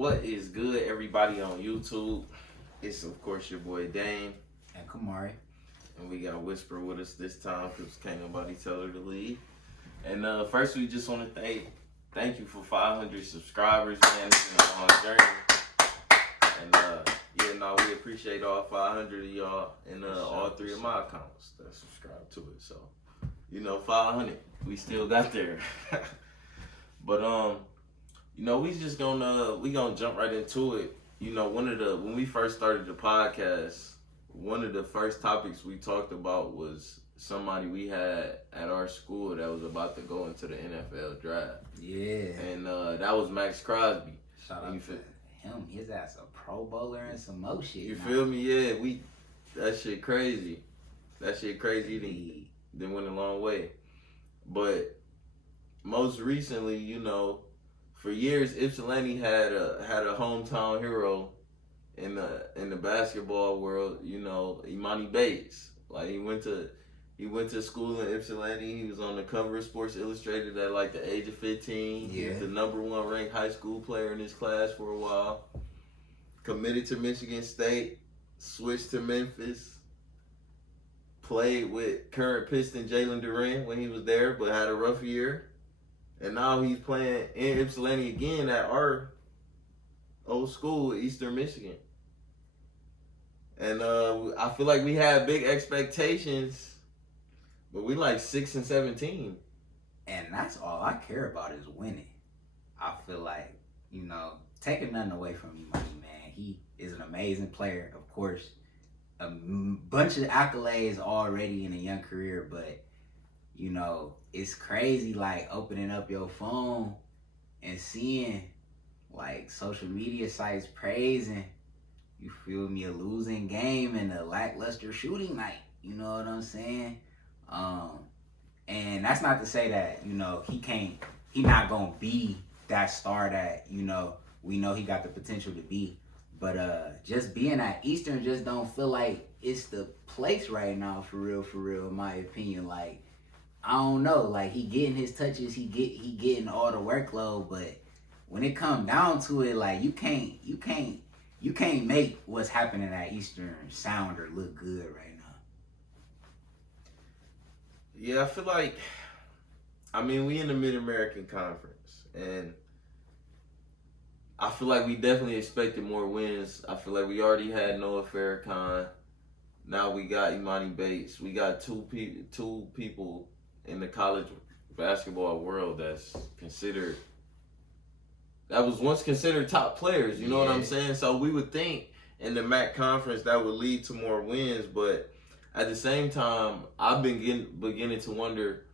What is good, everybody on YouTube? It's, of course, your boy Dame. And Kamari. And we got Whisper with us this time because can't nobody tell her to leave. And first, we just want to thank you for 500 subscribers, man. It's been a long journey. And, we appreciate all 500 of y'all and all three of my accounts that subscribe to it. So, 500. We still got there. But, we just gonna jump right into it. When we first started the podcast, one of the first topics we talked about was somebody we had at our school that was about to go into the NFL draft. Yeah. And that was Max Crosby. Shout out to him. His ass a Pro Bowler and some more shit. You feel me? Yeah, that shit crazy. That shit crazy. Then went a long way. But most recently, for years, Ypsilanti had a hometown hero in the basketball world. Emoni Bates. Like he went to school in Ypsilanti. He was on the cover of Sports Illustrated at like the age of 15. Yeah. He was the #1 ranked high school player in his class for a while. Committed to Michigan State. Switched to Memphis. Played with current Piston Jalen Duren when he was there, but had a rough year. And now he's playing in Ypsilanti again at our old school, Eastern Michigan. And I feel like we had big expectations, but we like 6-17. And that's all I care about is winning. I feel like, taking nothing away from you, man. He is an amazing player, of course. A bunch of accolades already in a young career, but it's crazy, like, opening up your phone and seeing, like, social media sites praising, you feel me, a losing game and a lackluster shooting night. You know what I'm saying? And that's not to say that, he not going to be that star that, we know he got the potential to be. But just being at Eastern just don't feel like it's the place right now, for real, in my opinion. Like, I don't know, like he getting his touches, he getting all the workload, but when it come down to it, like you can't make what's happening at Eastern sound or look good right now. Yeah, I feel like, we in the Mid-American Conference, and I feel like we definitely expected more wins. I feel like we already had Noah Farrakhan. Now we got Emoni Bates. We got two people in the college basketball world that was once considered top players. You know what I'm saying? So we would think in the MAC conference that would lead to more wins, but at the same time, I've been beginning to wonder,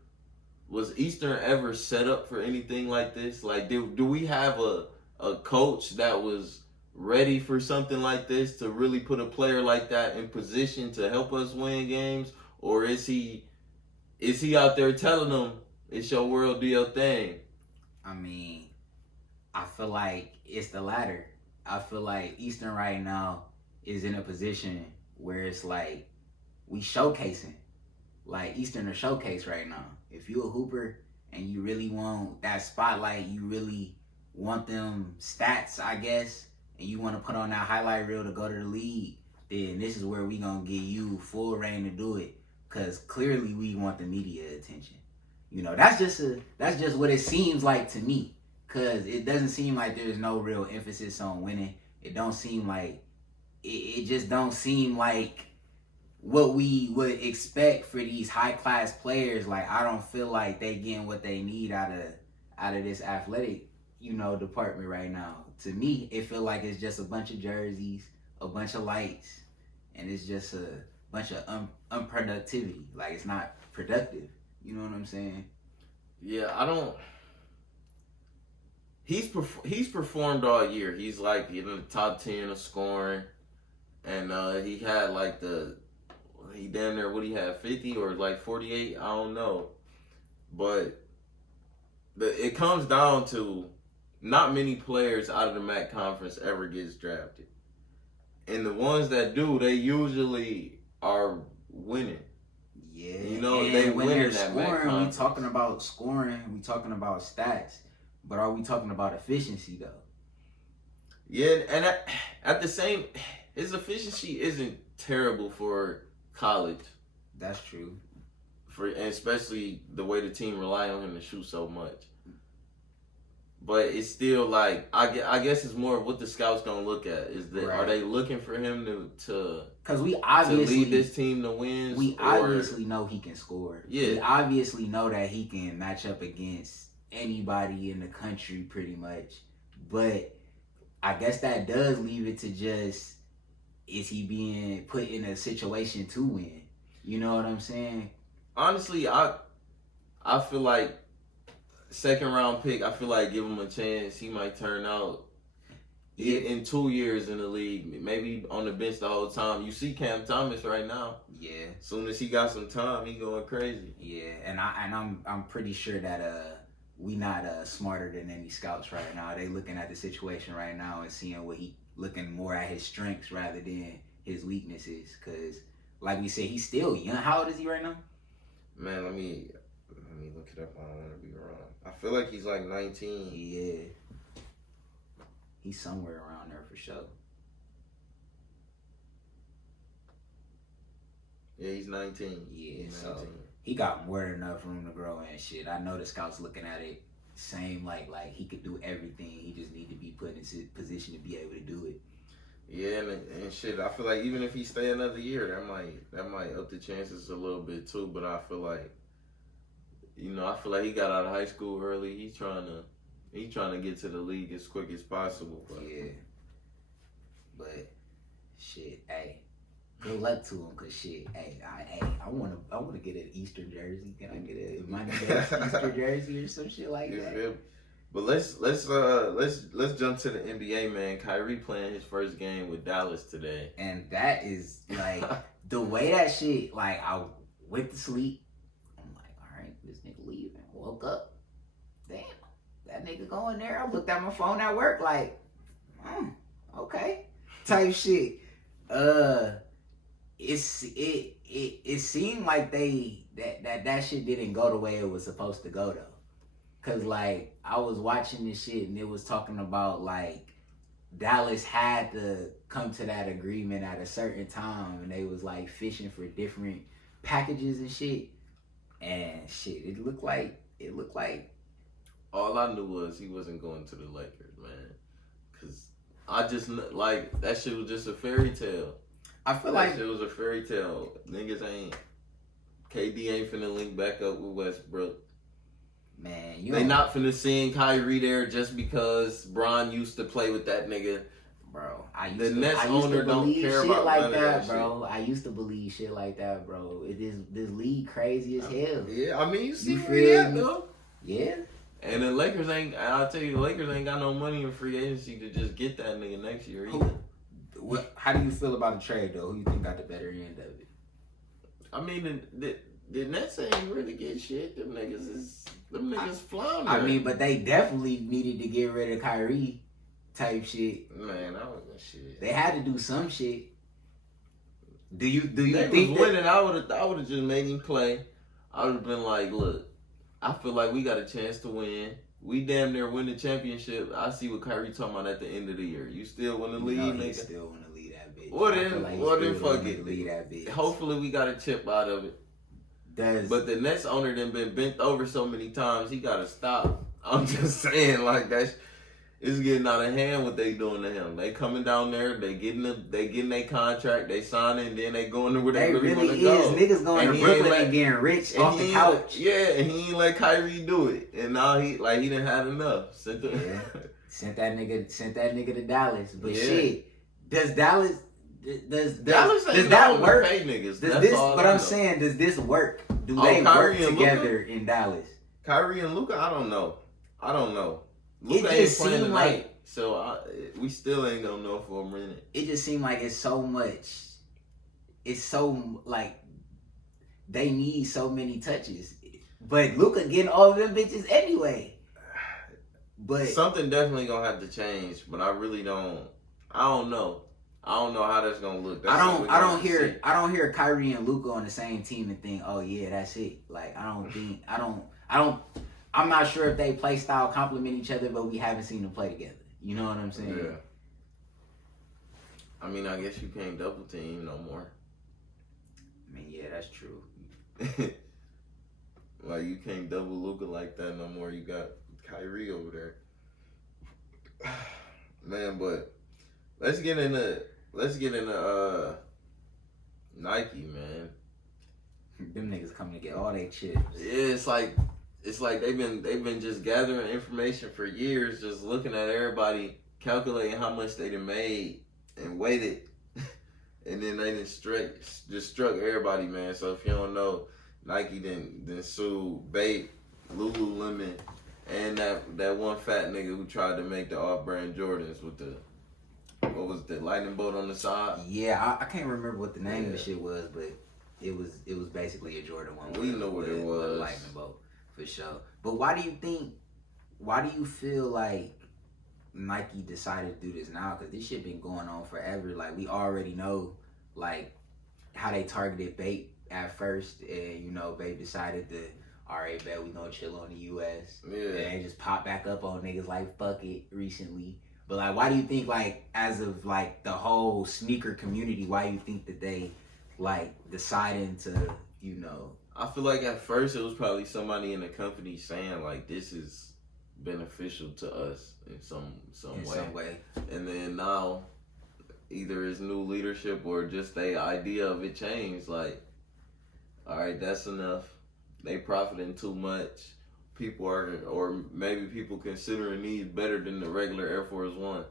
was Eastern ever set up for anything like this? Like, do we have a coach that was ready for something like this, to really put a player like that in position to help us win games? Or is he out there telling them, it's your world, do your thing? I feel like it's the latter. I feel like Eastern right now is in a position where it's like we showcasing. Like Eastern a showcase right now. If you a hooper and you really want that spotlight, you really want them stats, I guess, and you want to put on that highlight reel to go to the league, then this is where we gonna give you full reign to do it. Cause clearly we want the media attention. That's just what it seems like to me. Cause it doesn't seem like there's no real emphasis on winning. It don't seem like it just don't seem like what we would expect for these high class players. Like, I don't feel like they getting what they need out of this athletic, department right now. To me, it feel like it's just a bunch of jerseys, a bunch of lights, and it's just a bunch of unproductivity. Like, it's not productive. You know what I'm saying? Yeah, He's performed all year. He's like in the top 10 of scoring, and he had like he damn near, what he had, 50 or like 48, I don't know. But it comes down to not many players out of the MAC conference ever gets drafted, and the ones that do, they usually are winning. Yeah, they when win they're in that scoring, MAC we conference. talking about scoring, we talking about stats, but are we talking about efficiency though? Yeah, and at the same, his efficiency isn't terrible for college. That's true. And especially the way the team rely on him to shoot so much. But it's still like I guess it's more of what the scouts gonna look at is that are they looking for him to because we obviously lead this team to wins. We obviously know he can score. Yeah, we obviously know that he can match up against anybody in the country pretty much. But I guess that does leave it to just is he being put in a situation to win? You know what I'm saying? Honestly, I feel like second round pick, I feel like give him a chance. He might turn out in 2 years in the league. Maybe on the bench the whole time. You see Cam Thomas right now. Yeah. As soon as he got some time, he going crazy. Yeah, and I'm pretty sure that we not smarter than any scouts right now. They looking at the situation right now and seeing what he looking more at his strengths rather than his weaknesses. Cause like we said, he's still young. How old is he right now? Man, let me look it up. I don't want to be wrong. I feel like he's like 19. Yeah. He's somewhere around there for sure. Yeah, he's 19. Yeah, he's so 19. He got more than enough room to grow and shit. I know the scouts looking at it same like he could do everything. He just need to be put in position to be able to do it. Yeah, and shit. I feel like even if he stay another year, that might up the chances a little bit too. But I feel like, I feel like he got out of high school early. He's trying to get to the league as quick as possible. But. Yeah. But shit, hey, good luck to him, cause shit, hey, I wanna get an Easter jersey. Can I get a Emoni Bates Easter jersey or some shit like that? But let's jump to the NBA, man. Kyrie playing his first game with Dallas today, and that is like the way that shit. Like I went to sleep. I'm like, all right, this nigga leaving. Woke up, damn, that nigga going there. I looked at my phone at work, like, okay, type shit. It seemed like that shit didn't go the way it was supposed to go though. Cause like I was watching this shit and it was talking about like Dallas had to come to that agreement at a certain time and they was like fishing for different packages and shit. And shit, it looked like all I knew was he wasn't going to the Lakers, man. Cause I just like that shit was just a fairy tale. I feel like it was a fairy tale. KD ain't finna link back up with Westbrook. Man, they not finna send Kyrie there just because Bron used to play with that nigga. Bro, the Nets owner don't care about like none that, of that bro. Shit. I used to believe shit like that, bro. This league crazy as hell. Yeah, I mean you see where he at though. Yeah. And the Lakers I'll tell you, the Lakers ain't got no money in free agency to just get that nigga next year either. How do you feel about the trade though? Who you think got the better end of it? I mean, the Nets ain't really get shit. Them niggas flounder. I mean, but they definitely needed to get rid of Kyrie type shit. Man, that wasn't shit. They had to do some shit. Do you they think was winning? I would have just made him play. I would have been like, look, I feel like we got a chance to win. We damn near win the championship. I see what Kyrie talking about at the end of the year. You still want to lead, nigga? Still want to lead that bitch. Well then fuck it. Lead that bitch. Hopefully we got a chip out of it. But the Nets owner done been bent over so many times, he gotta stop. I'm just saying, like it's getting out of hand what they doing to him. They coming down there, they getting their contract, they signing, and then they going to where they really want to go. Niggas going to Brooklyn and getting rich off the couch. Yeah, and he ain't let Kyrie do it, and now he done had enough. Sent that nigga to Dallas, but shit, does Dallas that work? Pay niggas. I'm saying, does this work? Do they work together in Dallas? Kyrie and Luka, I don't know. Luka it just ain't playing seemed tonight, so we still ain't gonna know for a minute. It just seemed like it's so like they need so many touches, but Luka getting all of them bitches anyway. But something definitely gonna have to change. But I really don't. I don't know how that's gonna look. I don't hear Kyrie and Luka on the same team and think, oh yeah, that's it. Like I'm not sure if they play style complement each other, but we haven't seen them play together. You know what I'm saying? Yeah. I mean, I guess you can't double team no more. I mean, yeah, that's true. Like, you can't double Luka like that no more. You got Kyrie over there. Man, but let's get into Nike, man. Them niggas coming to get all they chips. Yeah, it's like they've been just gathering information for years, just looking at everybody, calculating how much they done made and waited, and then they just struck everybody, man. So if you don't know, Nike then sued Bape, Lululemon, and that one fat nigga who tried to make the off-brand Jordans with the lightning bolt on the side. Yeah, I can't remember what the name of the shit was, but it was basically a Jordan 1. We know what it was. Lightning bolt, for sure. But why do you feel like Nike decided to do this now? Because this shit been going on forever. Like, we already know, like, how they targeted Bape at first, and, you know, Bape decided to, all right, bet we gonna chill on the U.S. Yeah. And they just pop back up on niggas like fuck it recently. But, like, why do you think, like, as of, like, the whole sneaker community, why do you think that they, like, deciding to, you know? I feel like at first it was probably somebody in the company saying, like, this is beneficial to us in some way. And then now, either it's new leadership or just the idea of it changed. Like, all right, that's enough. They profiting too much. People are, or maybe people considering these better than the regular Air Force One.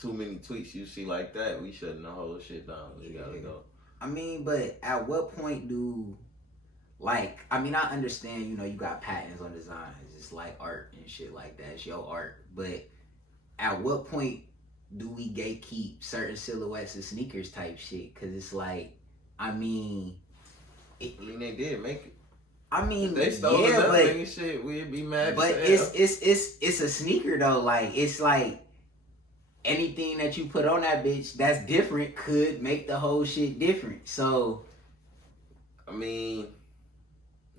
Too many tweets you see like that, we shutting the whole shit down. We gotta go. I mean, but at what point do, like, I mean, I understand, you know, you got patents on designs. It's like art and shit like that. It's your art. But at what point do we gatekeep certain silhouettes of sneakers type shit? Because it's like, I mean, they did make it. I mean, if they stole yeah, that but nigga shit, we'd be mad. But it's a sneaker though. Like, it's like anything that you put on that bitch that's different could make the whole shit different. So, I mean,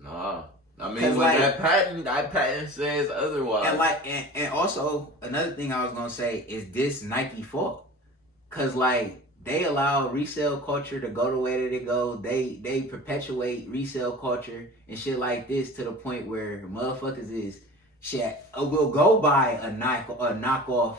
nah. I mean, when like, that patent says otherwise. And like, and also another thing I was gonna say is this Nike fault, cause like, they allow resale culture to go the way that it go. They perpetuate resale culture and shit like this to the point where motherfuckers is shit will go buy a knockoff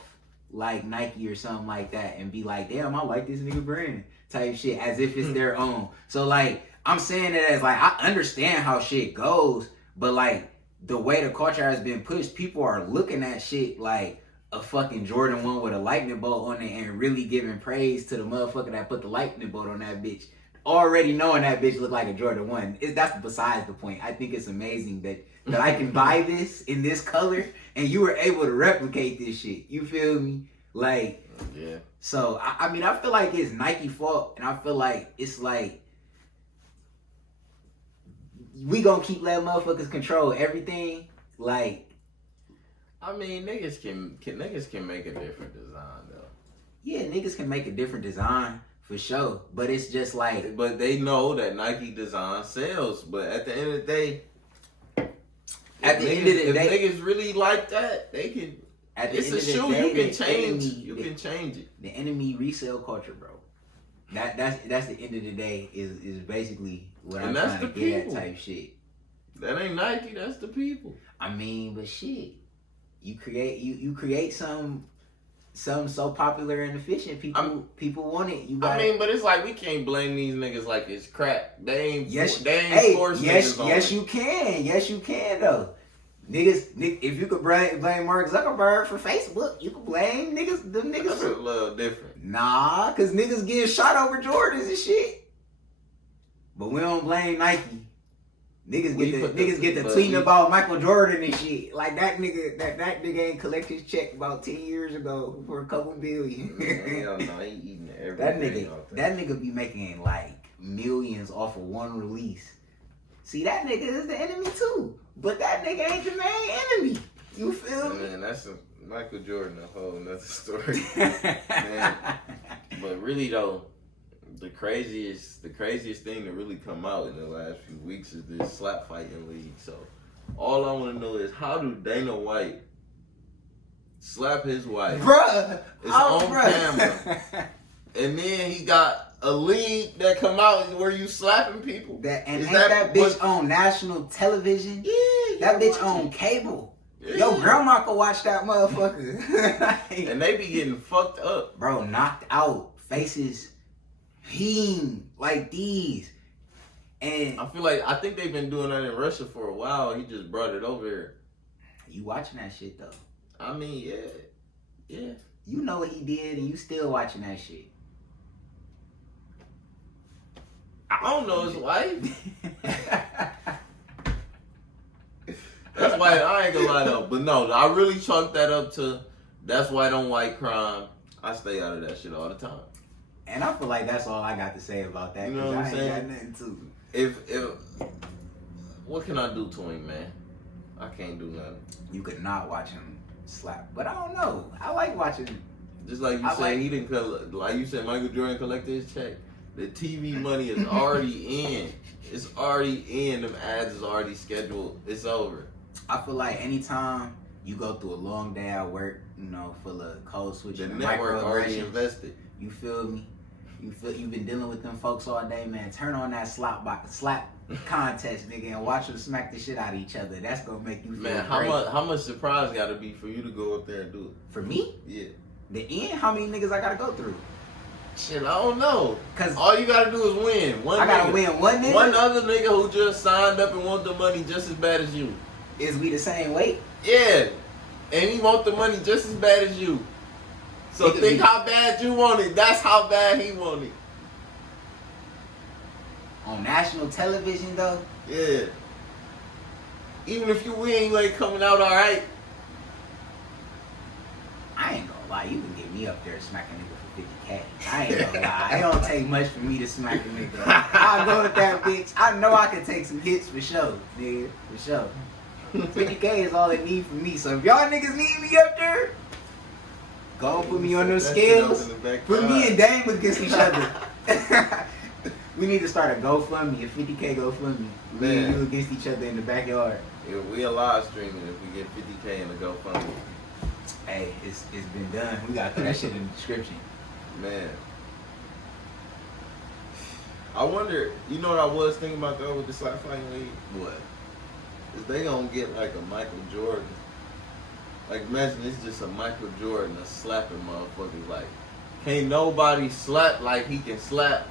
like Nike or something like that and be like, damn, I like this nigga brand type shit, as if it's their own. So like, I'm saying it as like, I understand how shit goes, but like, the way the culture has been pushed, people are looking at shit like a fucking Jordan 1 with a lightning bolt on it and really giving praise to the motherfucker that put the lightning bolt on that bitch, already knowing that bitch look like a Jordan 1. That's besides the point. I think it's amazing that I can buy this in this color and you were able to replicate this shit. You feel me? Like, yeah. So, I mean, I feel like it's Nike fault, and I feel like it's like, we gonna keep letting motherfuckers control everything. Like, I mean, niggas can make a different design though. Yeah, niggas can make a different design for sure, but it's just like, but they know that Nike design sells. But at the end of the day, if niggas really like that, they can. It's a shoe. You can change. You can change it. The enemy resale culture, bro. That's the end of the day is basically what I'm trying to get at type shit. That ain't Nike. That's the people. I mean, but shit. You create something so popular and efficient, people want it. I mean, but it's like we can't blame these niggas like it's crap. They ain't forced niggas on it. Yes, you can though. Niggas, if you could blame Mark Zuckerberg for Facebook, you could blame niggas. Them niggas. That's a little different. Nah, cause niggas getting shot over Jordans and shit. But we don't blame Nike. Niggas get the tweeting about Michael Jordan and shit. Like that nigga ain't collect his check about 10 years ago for a couple billion. Hell no, he eating everything. That nigga be making like millions off of one release. See, that nigga is the enemy too. But that nigga ain't the main enemy. You feel me? Man, that's Michael Jordan, a whole nother story. Man. But really though, the craziest thing to really come out in the last few weeks is this Slapfighting league. So all I want to know is, how do Dana White slap his wife? Bruh! It's on camera. and then he got a league that come out where you slapping people. Ain't that bitch on national television? Yeah, that bitch on cable. Yeah. Yo, grandma can watch that motherfucker. And they be getting fucked up. Bro, knocked out. Faces heem like these. And I think they've been doing that in Russia for a while. He just brought it over here. You watching that shit though? I mean, yeah. You know what he did, and you still watching that shit. I don't know his wife. That's why I ain't gonna lie though. But no, I really chalk that up to that's white on white crime. I stay out of that shit all the time. And I feel like that's all I got to say about that. You know what I'm saying? Got nothing to. If what can I do to him, man? I can't do nothing. You could not watch him slap, but I don't know. I like watching. Just like you said, he didn't collect. Like you said, Michael Jordan collected his check. The TV money is already in. It's already in. Them ads is already scheduled. It's over. I feel like anytime you go through a long day at work, you know, full of code switching, the network already invested. You feel me? You've been dealing with them folks all day, man. Turn on that slap contest, nigga, and watch them smack the shit out of each other. That's gonna make you feel man. How much surprise got to be for you to go up there and do it? For me? Yeah. The end? How many niggas I gotta go through? Shit, I don't know. Cause all you gotta do is win. I gotta win one nigga. One other nigga who just signed up and want the money just as bad as you. Is we the same weight? Yeah. And he want the money just as bad as you. So think how bad you want it. That's how bad he want it. On national television though? Yeah. Even if you win, you ain't coming out alright. I ain't gonna lie, you can get me up there smacking nigga for 50K. I ain't gonna lie. It don't take much for me to smack a nigga. I go with that bitch. I know I can take some hits for sure, nigga. For sure. 50K is all it need for me. So if y'all niggas need me up there, go put me on those scales. Put me and Dame against each other. We need to start a GoFundMe, a 50K GoFundMe. Me and you against each other in the backyard. Yeah, we a live streaming if we get 50K in the GoFundMe. Hey, it's been done. We gotta put that shit in the description. Man. I wonder, you know what I was thinking about though with the Slapfighting League? What? Is they gonna get like a Michael Jordan. Like imagine it's just a Michael Jordan a slapping motherfuckers. Like can't nobody slap like he can slap.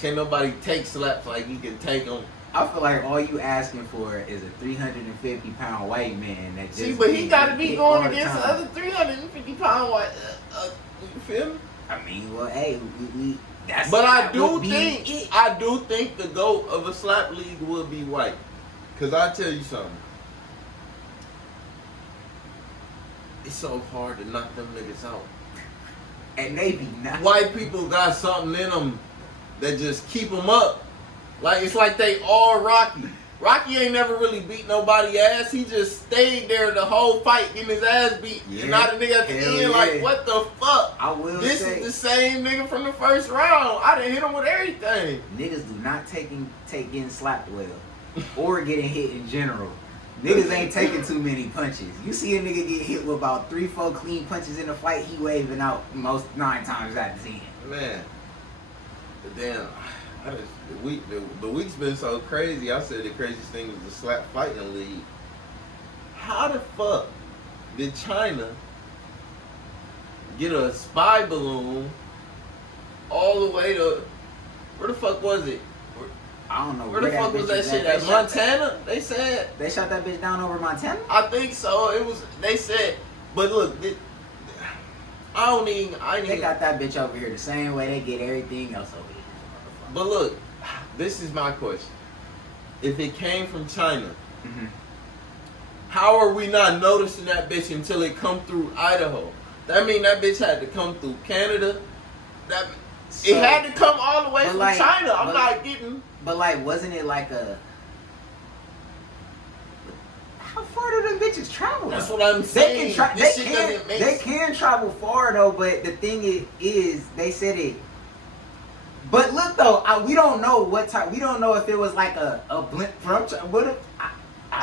Can't nobody take slaps like he can take them. I feel like all you asking for is a 350-pound white man that just. See, but he gotta be going against the other 350-pound white. You feel me? I mean, well, hey, we that's. But I do think the GOAT of a slap league will be white. Cause I tell you something. It's so hard to knock them niggas out. And they be not. White people got something in them that just keep them up. Like it's like they all Rocky. Rocky ain't never really beat nobody ass. He just stayed there the whole fight getting his ass beat. Yeah. And now the nigga at the end like, what the fuck? I will this say, is the same nigga from the first round. I done hit him with everything. Niggas do not take getting slapped well. Or getting hit in general. Niggas ain't taking too many punches. You see a nigga get hit with about 3-4 clean punches in a fight, he waving out most 9 times out of 10. Man. Damn. The week's been so crazy. I said the craziest thing was the Slapfighting League. How the fuck did China get a spy balloon all the way to where the fuck was it? I don't know. Where the fuck was that shit at? Montana? They said they shot that bitch down over Montana. I think so. It was. They said, but look, They got that bitch over here the same way they get everything else over here. But look, this is my question. If it came from China, how are we not noticing that bitch until it come through Idaho? That mean that bitch had to come through Canada. It had to come all the way from China. I'm not getting. But like, wasn't it like a? How far do them bitches travel? That's what I'm saying. They can travel far though, but the thing is, they said it. But look though, we don't know what type. We don't know if it was like a blimp from.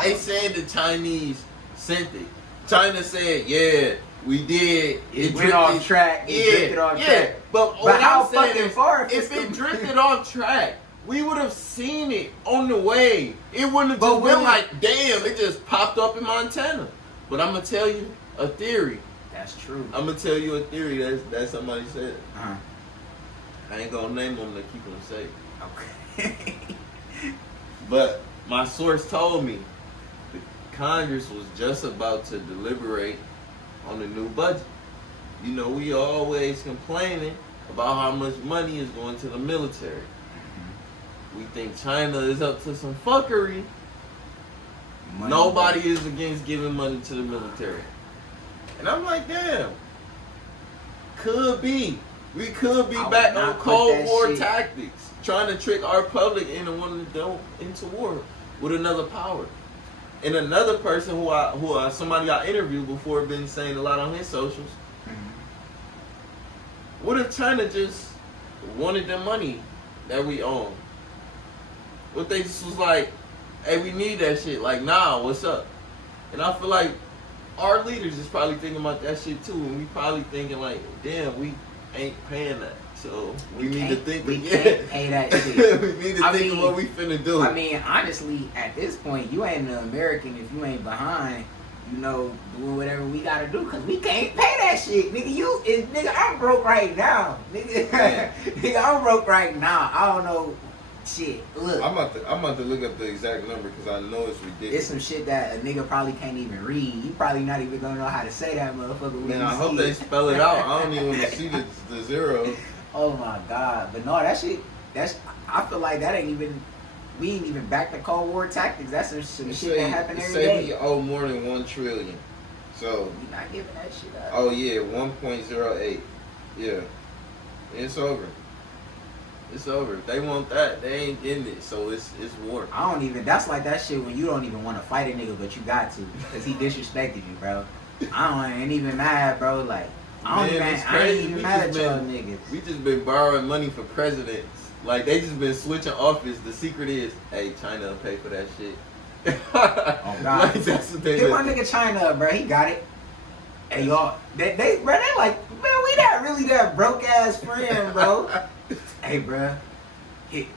They said the Chinese sent it. China said, yeah, We did. It went off track. It drifted off track. But how I'm saying fucking is, far if it drifted off track, we would have seen it on the way. It wouldn't have just been like, damn, it just popped up in Montana. But I'm gonna tell you a theory. That's true. I'm gonna tell you a theory that somebody said. Uh-huh. I ain't gonna name them to keep them safe. Okay. But my source told me the Congress was just about to deliberate on the new budget. You know, we always complaining about how much money is going to the military. Mm-hmm. We think China is up to some fuckery. Nobody is against giving money to the military. And I'm like, damn. Could be. We could be back on Cold War tactics, trying to trick our public into wanting to go into war with another power. And another person who somebody I interviewed before been saying a lot on his socials. Mm-hmm. What if China just wanted the money that we own? What they just was like, hey, we need that shit. Like, nah, what's up? And I feel like our leaders is probably thinking about that shit too, and we probably thinking like, damn, we ain't paying that. So we need to think we can't pay that shit. We need to think of what we finna do. I mean, honestly, at this point, you ain't an American if you ain't behind, you know, doing whatever we gotta do, cause we can't pay that shit. Nigga, I'm broke right now. Nigga, I'm broke right now. I don't know. Shit, look. I'm about to look up the exact number because I know it's ridiculous. It's some shit that a nigga probably can't even read. You probably not even gonna know how to say that motherfucker. Man, I hope they spell it out. I don't even want to see the zero. Oh my god. But no, that shit, I feel like that ain't even, we ain't even back to Cold War tactics. That's some shit that happen every day. We owe more than $1 trillion. So. We not giving that shit up. Oh yeah, 1.08. Yeah. It's over. It's over. If they want that, they ain't getting it. So it's war. That's like that shit when you don't even want to fight a nigga, but you got to. Because he disrespected you, bro. I ain't even mad, bro. Like, I ain't even mad at y'all niggas. We just been borrowing money for presidents. Like, they just been switching office. The secret is, hey, China will pay for that shit. Oh, God. Like, that's what they Hit my nigga China up, bro. He got it. Hey, y'all. They like, man, we not really that broke-ass friend, bro. Hey, bro, hit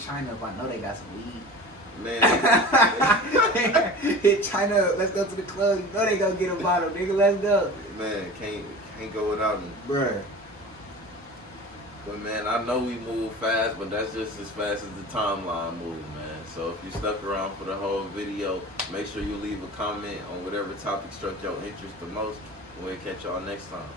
China up. I know they got some weed. Man. Hit China up. Let's go to the club. You know they gonna get a bottle, nigga. Let's go. Man, can't go without me. Bruh. But, man, I know we move fast, but that's just as fast as the timeline moves, man. So if you stuck around for the whole video, make sure you leave a comment on whatever topic struck your interest the most. We'll catch y'all next time.